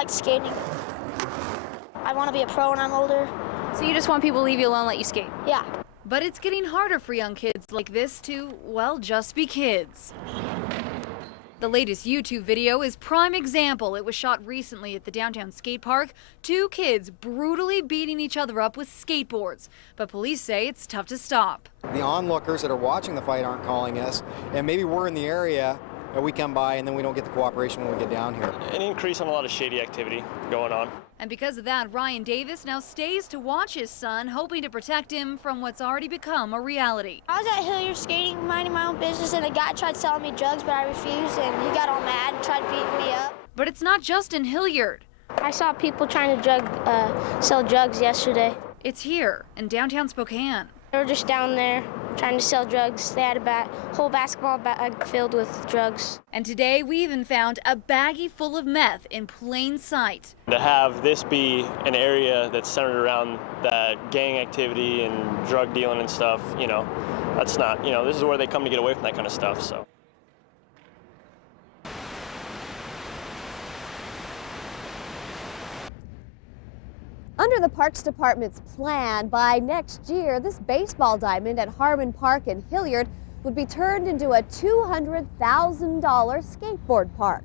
like skating. I want to be a pro when I'm older. So you just want people to leave you alone and let you skate? Yeah. But it's getting harder for young kids like this to, well, just be kids. The latest YouTube video is prime example. It was shot recently at the downtown skate park. 2 kids brutally beating each other up with skateboards. But police say it's tough to stop. The onlookers that are watching the fight aren't calling us, and maybe we're in the area and we come by and then we don't get the cooperation when we get down here. An increase on a lot of shady activity going on. And because of that, Ryan Davis now stays to watch his son, hoping to protect him from what's already become a reality. I was at Hillyard skating, minding my own business, and a guy tried selling me drugs, but I refused, and he got all mad and tried beating me up. But it's not just in Hillyard. I saw people trying to sell drugs yesterday. It's here in downtown Spokane. They were just down there trying to sell drugs. They had a whole basketball bag filled with drugs. And today we even found a baggie full of meth in plain sight. To have this be an area that's centered around that gang activity and drug dealing and stuff, you know, that's not, you know, this is where they come to get away from that kind of stuff, so. Under the Parks Department's plan, by next year, this baseball diamond at Harmon Park in Hillyard would be turned into a $200,000 skateboard park.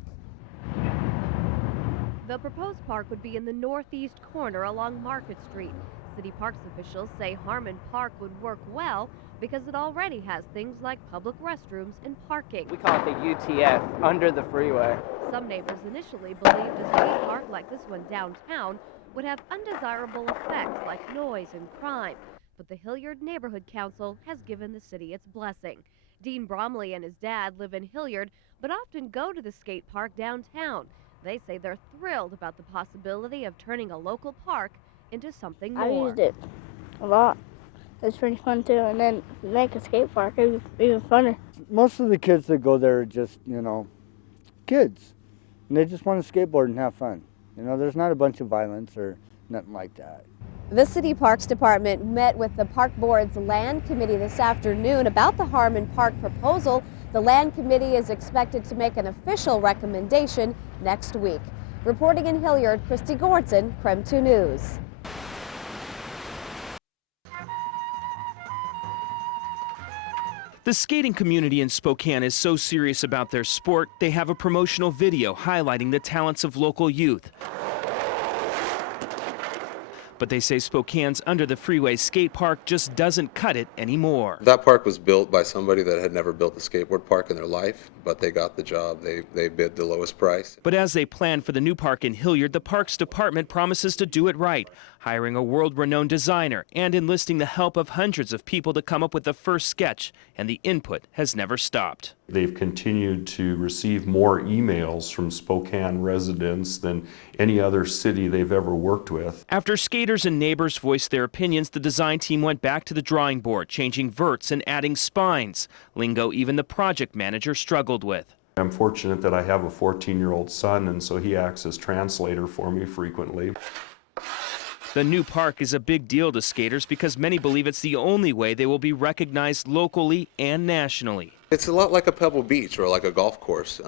The proposed park would be in the northeast corner along Market Street. City Parks officials say Harmon Park would work well because it already has things like public restrooms and parking. We call it the UTF, under the freeway. Some neighbors initially believed a skate park like this one downtown would have undesirable effects like noise and crime. But the Hillyard Neighborhood Council has given the city its blessing. Dean Bromley and his dad live in Hillyard, but often go to the skate park downtown. They say they're thrilled about the possibility of turning a local park into something more. I used it a lot. It's pretty fun too, and then if we make a skate park, it'd be even funner. Most of the kids that go there are just, you know, kids. And they just want to skateboard and have fun. You know, there's not a bunch of violence or nothing like that. The City Parks Department met with the Park Board's Land Committee this afternoon about the Harmon Park proposal. The Land Committee is expected to make an official recommendation next week. Reporting in Hillyard, Christy Gordson, KREM 2 News. The skating community in Spokane is so serious about their sport, they have a promotional video highlighting the talents of local youth. But they say Spokane's Under the Freeway skate park just doesn't cut it anymore. That park was built by somebody that had never built a skateboard park in their life, but they got the job. They bid the lowest price. But as they plan for the new park in Hillyard, the Parks Department promises to do it right, hiring a world-renowned designer and enlisting the help of hundreds of people to come up with the first sketch, and the input has never stopped. They've continued to receive more emails from Spokane residents than any other city they've ever worked with. After skaters and neighbors voiced their opinions, the design team went back to the drawing board, changing verts and adding spines, lingo even the project manager struggled with. I'm fortunate that I have a 14-year-old son, and so he acts as translator for me frequently. The new park is a big deal to skaters because many believe it's the only way they will be recognized locally and nationally. It's a lot like a Pebble Beach or like a golf course.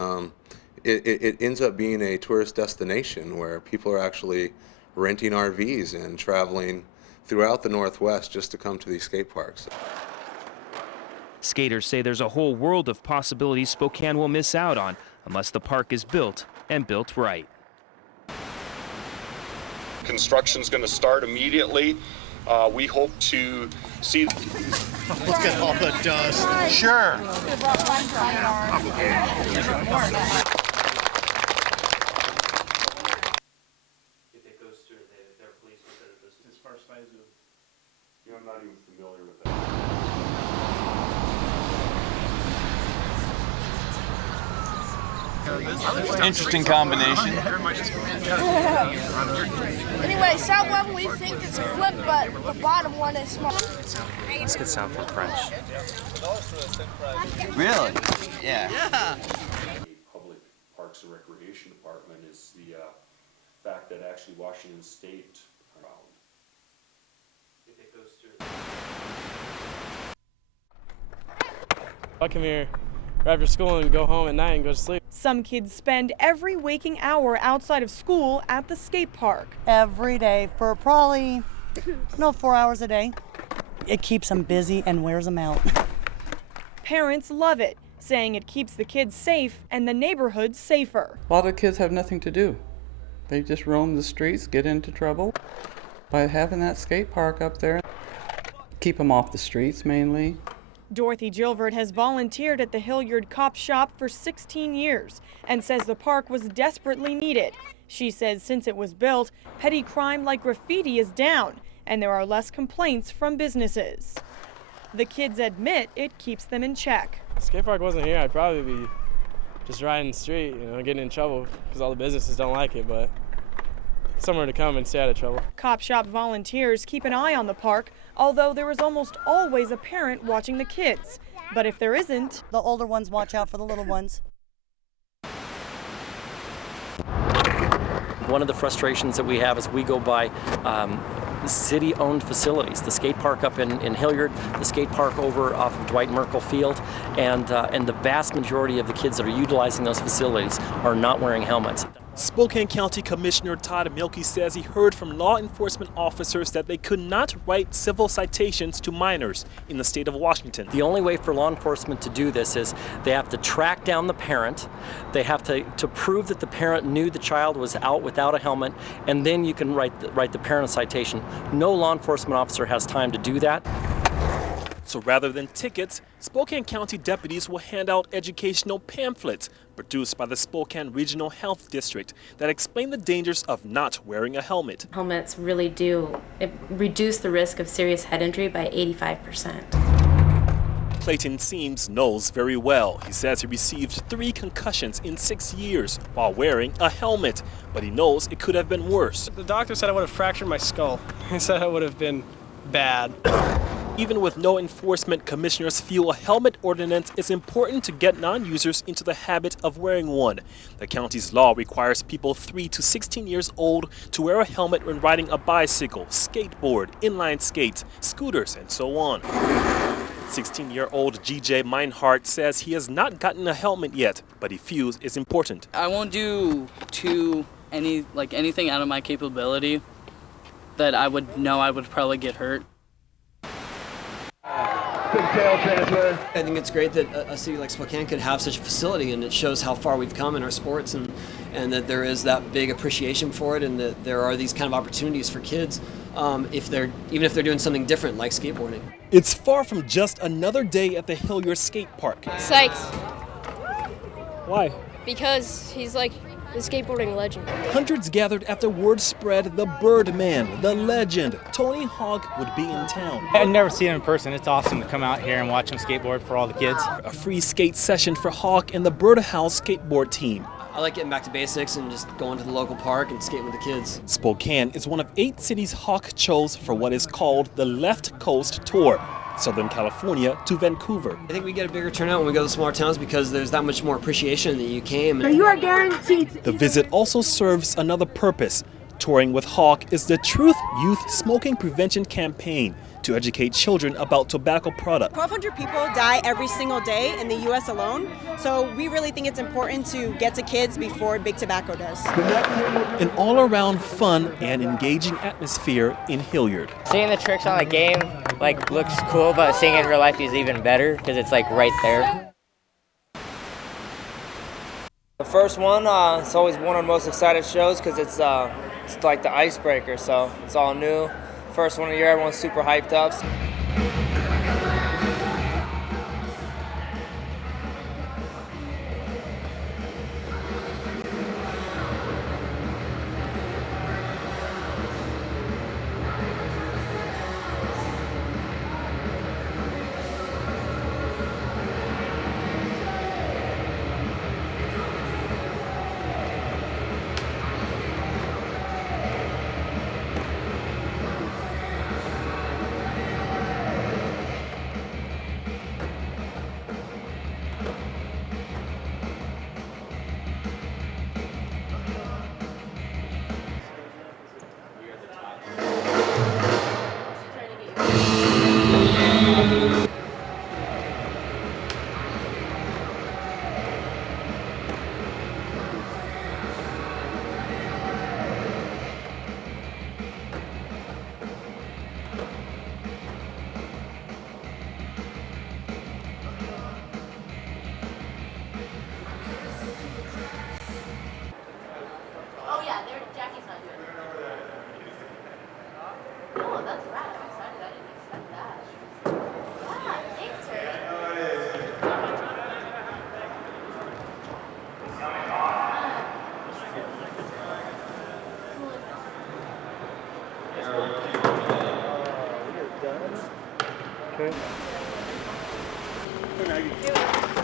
It ends up being a tourist destination where people are actually renting RVs and traveling throughout the Northwest just to come to these skate parks. Skaters say there's a whole world of possibilities Spokane will miss out on unless the park is built and built right. Construction's going to start immediately. We hope to see. Look at all the dust. Sure. If it goes through their police as far as size of, you know, I'm not even familiar with that. Interesting combination. Anyway, sound one we think it's a flip, but the bottom one is small. Let's get sound from French. Really? Yeah. The Public Parks and Recreation Department is the fact that actually Washington State around. If it goes through. I come here right after school and go home at night and go to sleep. Some kids spend every waking hour outside of school at the skate park. Every day for probably 4 hours a day. It keeps them busy and wears them out. Parents love it, saying it keeps the kids safe and the neighborhood safer. A lot of kids have nothing to do. They just roam the streets, get into trouble. By having that skate park up there, keep them off the streets mainly. Dorothy Gilvert has volunteered at the Hillyard Cop Shop for 16 years and says the park was desperately needed. She says since it was built, petty crime like graffiti is down and there are less complaints from businesses. The kids admit it keeps them in check. If the skate park wasn't here, I'd probably be just riding the street, getting in trouble because all the businesses don't like it, but somewhere to come and stay out of trouble. Cop Shop volunteers keep an eye on the park, although there is almost always a parent watching the kids. But if there isn't, the older ones watch out for the little ones. One of the frustrations that we have is we go by city-owned facilities, the skate park up in Hillyard, the skate park over off of Dwight Merkel Field, and the vast majority of the kids that are utilizing those facilities are not wearing helmets. Spokane County Commissioner Todd Mielke says he heard from law enforcement officers that they could not write civil citations to minors in the state of Washington. The only way for law enforcement to do this is they have to track down the parent, they have to prove that the parent knew the child was out without a helmet, and then you can write the parent a citation. No law enforcement officer has time to do that. So rather than tickets, Spokane County deputies will hand out educational pamphlets produced by the Spokane Regional Health District that explain the dangers of not wearing a helmet. Helmets really do reduce the risk of serious head injury by 85%. Clayton Seams knows very well. He says he received 3 concussions in 6 years while wearing a helmet, but he knows it could have been worse. The doctor said I would have fractured my skull. He said it would have been bad. Even with no enforcement, commissioners feel a helmet ordinance is important to get non-users into the habit of wearing one. The county's law requires people 3 to 16 years old to wear a helmet when riding a bicycle, skateboard, inline skates, scooters, and so on. 16-year-old GJ Meinhardt says he has not gotten a helmet yet, but he feels it's important. I won't do anything out of my capability that I would know I would probably get hurt. I think it's great that a city like Spokane could have such a facility, and it shows how far we've come in our sports, and that there is that big appreciation for it, and that there are these kind of opportunities for kids even if they're doing something different like skateboarding. It's far from just another day at the Hillyard skate park. Psyched. Why? Because he's like the skateboarding legend. Hundreds gathered after word spread the Birdman, the legend, Tony Hawk, would be in town. I've never seen him in person. It's awesome to come out here and watch him skateboard for all the kids. A free skate session for Hawk and the Birdhouse skateboard team. I like getting back to basics and just going to the local park and skating with the kids. Spokane is one of 8 cities Hawk chose for what is called the Left Coast Tour, Southern California to Vancouver. I think we get a bigger turnout when we go to smaller towns because there's that much more appreciation that you came. So you are guaranteed. The visit also serves another purpose. Touring with Hawk is the Truth Youth Smoking Prevention Campaign to educate children about tobacco products. 1,200 people die every single day in the U.S. alone, so we really think it's important to get to kids before big tobacco does. An all-around fun and engaging atmosphere in Hillyard. Seeing the tricks on the game looks cool, but seeing it in real life is even better because it's right there. The first one, it's always one of the most exciting shows because it's like the icebreaker, so it's all new. First one of the year, everyone's super hyped up.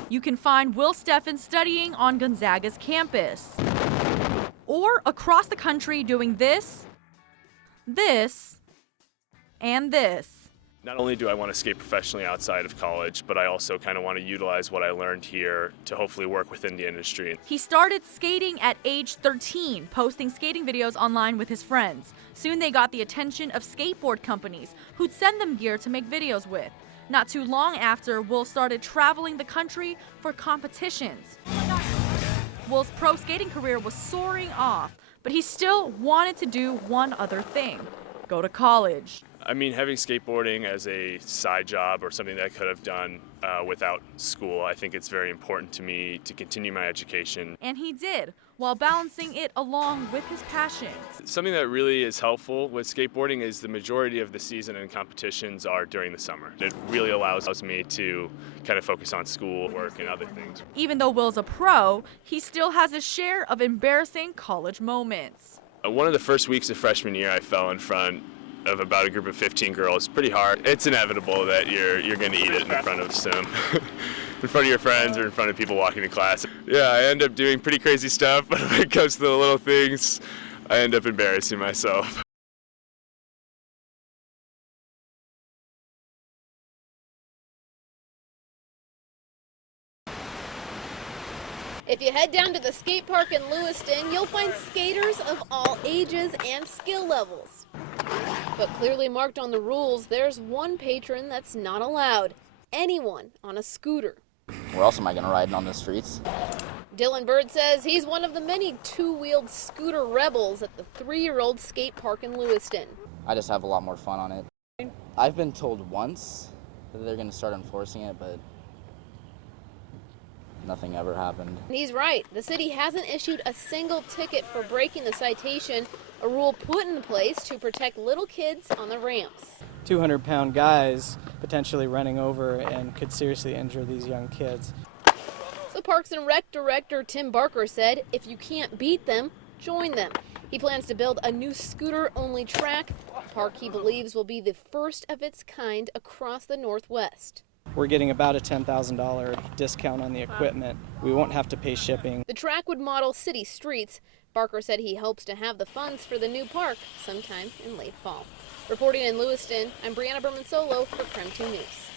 You can find Will Steffen studying on Gonzaga's campus, or across the country doing this, this, and this. Not only do I want to skate professionally outside of college, but I also kind of want to utilize what I learned here to hopefully work within the industry. He started skating at age 13, posting skating videos online with his friends. Soon they got the attention of skateboard companies who'd send them gear to make videos with. Not too long after, Will started traveling the country for competitions. Will's pro skating career was soaring off, but he still wanted to do one other thing: go to college. I mean, having skateboarding as a side job or something that I could have done without school, I think it's very important to me to continue my education. And he did, while balancing it along with his passion. Something that really is helpful with skateboarding is the majority of the season and competitions are during the summer. It really allows me to kind of focus on school, work, and other things. Even though Will's a pro, he still has his share of embarrassing college moments. One of the first weeks of freshman year, I fell in front of about a group of 15 girls. Pretty hard. It's inevitable that you're going to eat it in front of in front of your friends or in front of people walking to class. Yeah, I end up doing pretty crazy stuff, but when it comes to the little things, I end up embarrassing myself. If you head down to the skate park in Lewiston, you'll find skaters of all ages and skill levels. But clearly marked on the rules, there's one patron that's not allowed: anyone on a scooter. Where else am I going to ride on the streets? Dylan Bird says he's one of the many two-wheeled scooter rebels at the 3-year-old skate park in Lewiston. I just have a lot more fun on it. I've been told once that they're going to start enforcing it, but nothing ever happened. He's right. The city hasn't issued a single ticket for breaking the citation, a rule put in place to protect little kids on the ramps. 200-pound guys potentially running over and could seriously injure these young kids. The Parks and Rec director Tim Barker said if you can't beat them, join them. He plans to build a new scooter-only track, a park he believes will be the first of its kind across the Northwest. We're getting about a $10,000 discount on the equipment. We won't have to pay shipping. The track would model city streets. Barker said he hopes to have the funds for the new park sometime in late fall. Reporting in Lewiston, I'm Brianna Berman Solo for Prem 2 News.